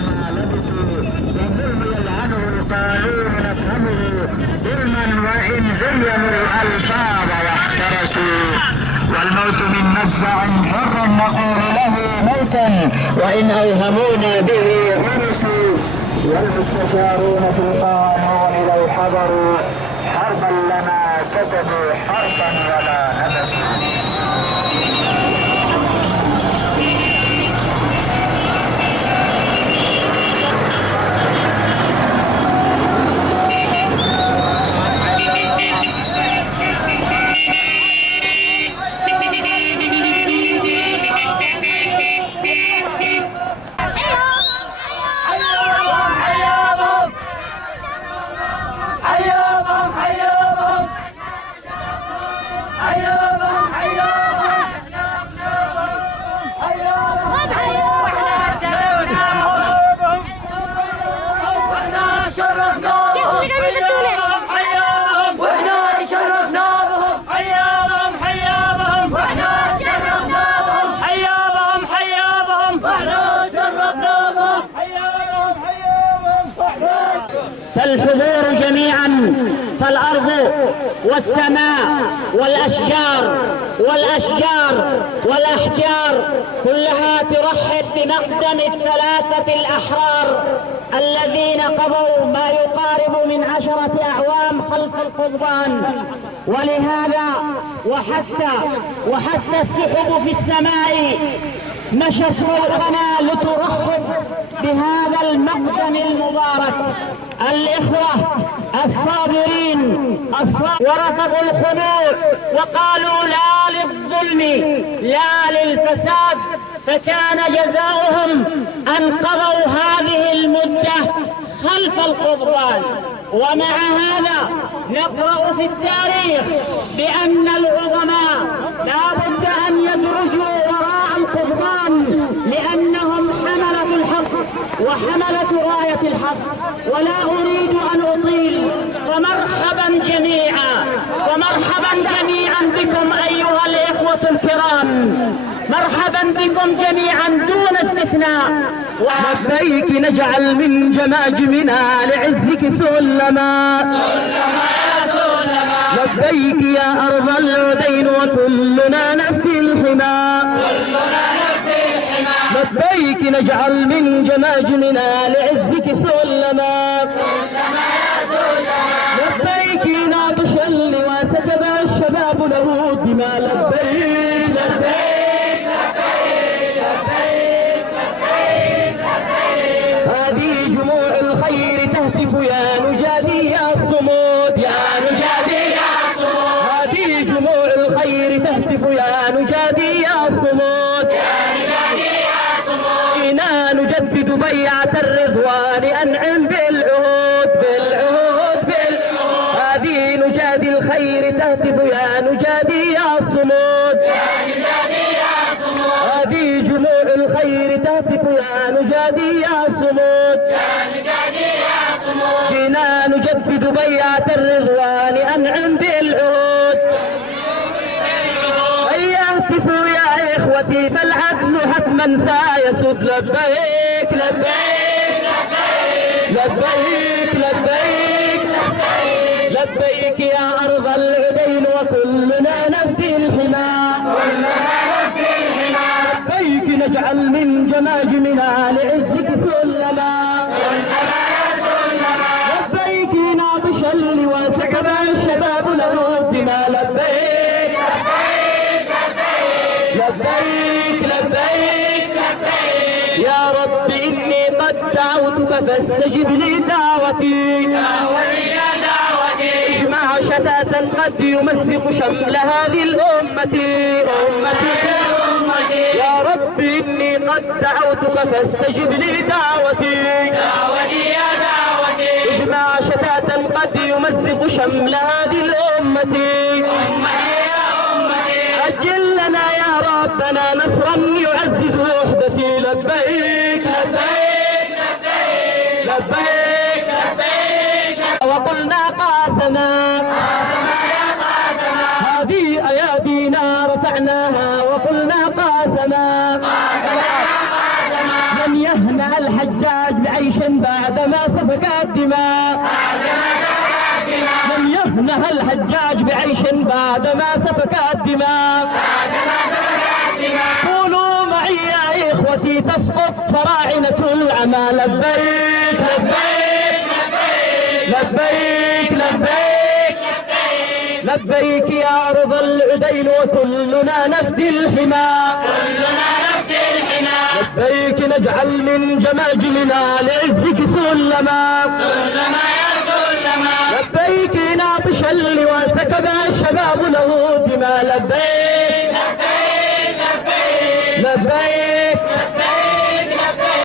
ما لبثوا والظلم يلعنه القانون نفهمه ظلما وإن زينوا الألفاظ واحترسوا والموت من مدفع حر نقول له موتا وإن أوهمونا به غرسوا والمستشارون في القانون لو حضروا حربا لما كتبوا حربا ولا نبسوا. فالحضور جميعا فالأرض والسماء والأشجار والأحجار كلها ترحب بمقدم الثلاثة الأحرار الذين قضوا ما يقارب من 10 أعوام خلف القضبان. ولهذا وحتى السحب في السماء مشت فوقنا لترحب بهذا المقدم المبارك. الإخوة الصابرين ورفضوا الخضوع وقالوا لا للظلم لا للفساد، فكان جزاؤهم أن قضوا هذه المدة خلف القضبان. ومع هذا نقرأ في التاريخ بأن العظماء لا بد أن يدرجوا وراء القضبان لأنهم حملة الحق وحملة راية الحق. ولا أريد أن أطيل، فمرحبا جميعا بكم أيها الإخوة الكرام، مرحبا بكم جميعا دون استثناء. لبيك نجعل من جماجمنا لعزك سلما لبيك يا أرض العدين وكلنا نفدي الحمى لبيك نجعل من جماجمنا لعزك سلما لبيك ناقش اللواء ستبع الشباب له بما لبيك هذه جموع الخير تهتف يا نجادي يا الصمود هذه جموع الخير تهتف يا نجادي يا الصمود إنا نجدد بيعة الرضوان أنعم بالعهود هذه نجادي الخير تهتف يا نجادي يا الصمود هذه جموع الخير تهتف يا نجادي يا الصمود جينا نجدد بيعة الرضوان أنعم بالعهود هيا اهتفوا يا إخوتي فالعدل حتما سيسود لبيك لبيك يا أرض العدين وكلنا نفدي الحمى لبيك نجعل من جماجمنا لعزك سلما لبيك ناقش اللواء سكب الشباب له الدماء لبيك يا رب إني قد دعوتك فاستجب لي دعوتي اجمع شتاتا قد يمزق شمل هذه الأمة يا رب إني قد دعوتك فاستجب لي دعوتي اجمع شتاتا قد يمزق شمل هذه الأمة أجل لنا يا ربنا نصرا يعزز وحدتي لبيك وقلنا قاسما هذه أيادينا رفعناها وقلنا قاسما لن يهنأ الحج الحجاج بعيش بعدما سفك الدماء لم يهنها الحجاج بعيش بعدما سفك الدماء قولوا معي يا إخوتي تسقط فراعنة العمى لبيك لبيك لبيك لبيك لبيك يا أرض العدين وكلنا نفدي الحمى لبيك نجعل من جماجمنا لعزك سلما